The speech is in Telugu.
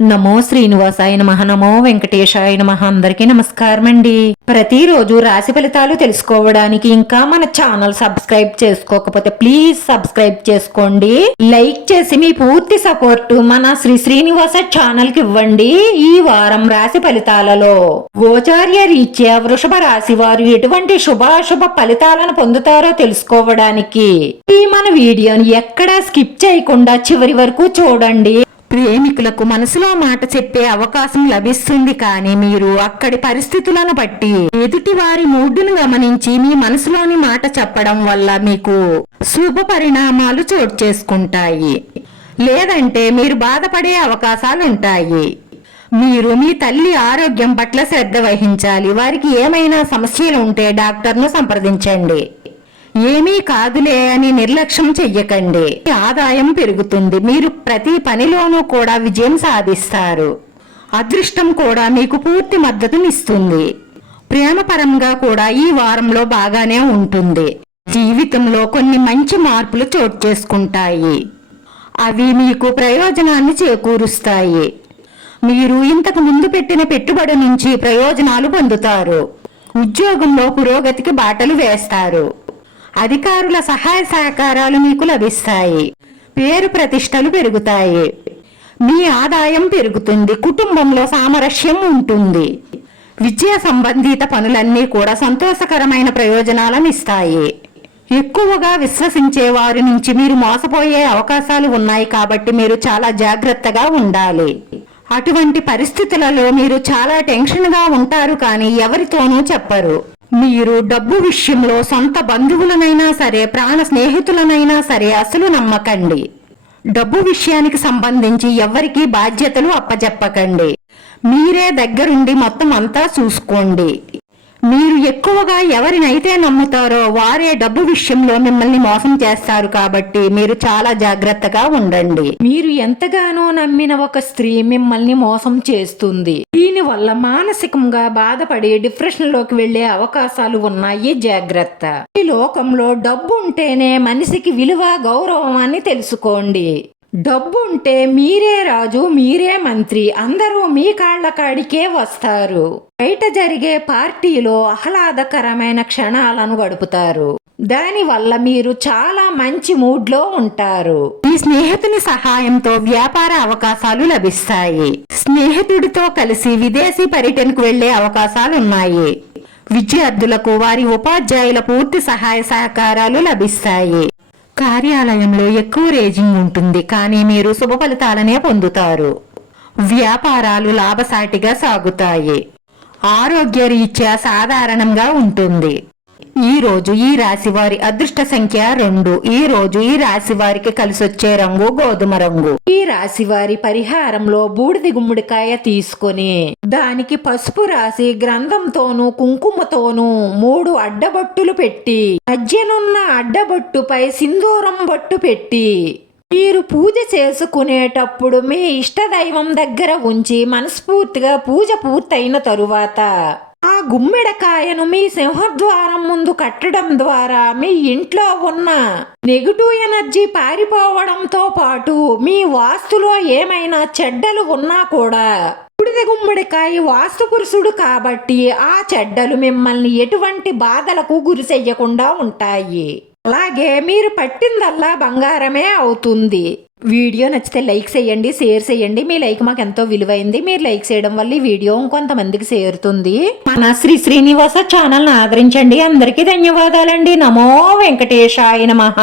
నమో శ్రీనివాసాయ నమః. నమో వెంకటేశాయ నమః. అందరికీ నమస్కారం అండి. ప్రతిరోజు రాశి ఫలితాలు తెలుసుకోవడానికి ఇంకా మన ఛానల్ సబ్స్క్రైబ్ చేసుకోకపోతే ప్లీజ్ సబ్స్క్రైబ్ చేసుకోండి. లైక్ చేసి మీ పూర్తి సపోర్ట్ మన శ్రీనివాస ఛానల్ కి ఇవ్వండి. ఈ వారం రాశి ఫలితాలలో గోచార్య రీత్యా వృషభ రాశి వారు ఎటువంటి శుభాశుభ ఫలితాలను పొందుతారో తెలుసుకోవడానికి ఈ మన వీడియోని ఎక్కడా స్కిప్ చేయకుండా చివరి వరకు చూడండి. ప్రేమికులకు మనసులో మాట చెప్పే అవకాశం లభిస్తుంది, కానీ మీరు అక్కడి పరిస్థితులను బట్టి ఎదుటి వారి మూడ్డును గమనించి మీ మనసులోని మాట చెప్పడం వల్ల మీకు శుభ పరిణామాలు చోటు చేసుకుంటాయి. లేదంటే మీరు బాధపడే అవకాశాలుంటాయి. మీరు మీ తల్లి ఆరోగ్యం పట్ల శ్రద్ధ వహించాలి. వారికి ఏమైనా సమస్యలు ఉంటే డాక్టర్ను సంప్రదించండి. ఏమీ కాదులే అని నిర్లక్ష్యం చెయ్యకండి. ఆదాయం పెరుగుతుంది. మీరు ప్రతి పనిలోనూ కూడా విజయం సాధిస్తారు. అదృష్టం కూడా మీకు పూర్తి మద్దతునిస్తుంది. ప్రేమపరంగా కూడా ఈ వారంలో బాగానే ఉంటుంది. జీవితంలో కొన్ని మంచి మార్పులు చోటు చేసుకుంటాయి. అవి మీకు ప్రయోజనాన్ని చేకూరుస్తాయి. మీరు ఇంతకు ముందు పెట్టిన పెట్టుబడి నుంచి ప్రయోజనాలు పొందుతారు. ఉద్యోగంలో పురోగతికి బాటలు వేస్తారు. అధికారుల సహాయ సహకారాలు మీకు లభిస్తాయి. పేరు ప్రతిష్టలు పెరుగుతాయి. మీ ఆదాయం పెరుగుతుంది. కుటుంబంలో సామరస్యం ఉంటుంది. విద్య సంబంధిత పనులన్నీ కూడా సంతోషకరమైన ప్రయోజనాలను ఇస్తాయి. ఎక్కువగా విశ్వసించే వారి నుంచి మీరు మోసపోయే అవకాశాలు ఉన్నాయి, కాబట్టి మీరు చాలా జాగ్రత్తగా ఉండాలి. అటువంటి పరిస్థితులలో మీరు చాలా టెన్షన్గా ఉంటారు, కానీ ఎవరితోనూ చెప్పరు. మీరు డబ్బు విషయంలో సొంత బంధువులనైనా సరే, ప్రాణ స్నేహితులనైనా సరే అసలు నమ్మకండి. డబ్బు విషయానికి సంబంధించి ఎవరికి బాధ్యతలు అప్పచెప్పకండి. మీరే దగ్గరుండి మొత్తం అంతా చూసుకోండి. మీరు ఎక్కువగా ఎవరినైతే నమ్ముతారో వారే డబ్బు విషయంలో మిమ్మల్ని మోసం చేస్తారు, కాబట్టి మీరు చాలా జాగ్రత్తగా ఉండండి. మీరు ఎంతగానో నమ్మిన ఒక స్త్రీ మిమ్మల్ని మోసం చేస్తుంది. దీనివల్ల మానసికంగా బాధపడి డిప్రెషన్ లోకి వెళ్లే అవకాశాలు ఉన్నాయి. జాగ్రత్త. ఈ లోకంలో డబ్బు ఉంటేనే మనిషికి విలువ, గౌరవం అని తెలుసుకోండి. డబ్బు ఉంటే మీరే రాజు, మీరే మంత్రి, అందరూ మీ కాళ్ల కాడికే వస్తారు. బయట జరిగే పార్టీలో ఆహ్లాదకరమైన క్షణాలను గడుపుతారు. దానివల్ల మీరు చాలా మంచి మూడ్లో ఉంటారు. మీ స్నేహితుని సహాయంతో వ్యాపార అవకాశాలు లభిస్తాయి. స్నేహితుడితో కలిసి విదేశీ పర్యటనకు వెళ్లే అవకాశాలున్నాయి. విద్యార్థులకు వారి ఉపాధ్యాయుల పూర్తి సహాయ సహకారాలు లభిస్తాయి. కార్యాలయంలో ఎక్కువ రేజింగ్ ఉంటుంది, కానీ మీరు శుభ ఫలితాలనే పొందుతారు. వ్యాపారాలు లాభసాటిగా సాగుతాయి. ఆరోగ్య రీత్యా సాధారణంగా ఉంటుంది. ఈ రోజు ఈ రాశి వారి అదృష్ట సంఖ్య 2. ఈ రోజు ఈ రాశి వారికి కలిసొచ్చే రంగు గోధుమ రంగు. ఈ రాశి వారి పరిహారంలో బూడిది గుమ్మడికాయ తీసుకొని దానికి పసుపు రాసి గ్రంథంతోనూ కుంకుమతోనూ 3 అడ్డబొట్టులు పెట్టి మధ్యనున్న అడ్డబొట్టుపై సింధూరం బొట్టు పెట్టి మీరు పూజ చేసుకునేటప్పుడు మీ ఇష్టదైవం దగ్గర ఉంచి మనస్ఫూర్తిగా పూజ పూర్తయిన తరువాత ఆ గుమ్మిడకాయను మీ సింహద్వారం ముందు కట్టడం ద్వారా మీ ఇంట్లో ఉన్న నెగటివ్ ఎనర్జీ పారిపోవడంతో పాటు మీ వాస్తులో ఏమైనా చెడ్డలు ఉన్నా కూడా, బూడిద గుమ్మడికాయ వాస్తు పురుషుడు కాబట్టి ఆ చెడ్డలు మిమ్మల్ని ఎటువంటి బాధలకు గురి చెయ్యకుండా ఉంటాయి. అలాగే మీరు పట్టిందల్లా బంగారమే అవుతుంది. వీడియో నచ్చితే లైక్ చేయండి, షేర్ చేయండి. మీ లైక్ మాకు ఎంతో విలువైంది. మీరు లైక్ చేయడం వల్ల ఈ వీడియో ఇంకొంతమందికి చేరుతుంది. మన శ్రీనివాస ఛానల్ని ఆదరించండి. అందరికీ ధన్యవాదాలండి. నమో వెంకటేశాయ నమః.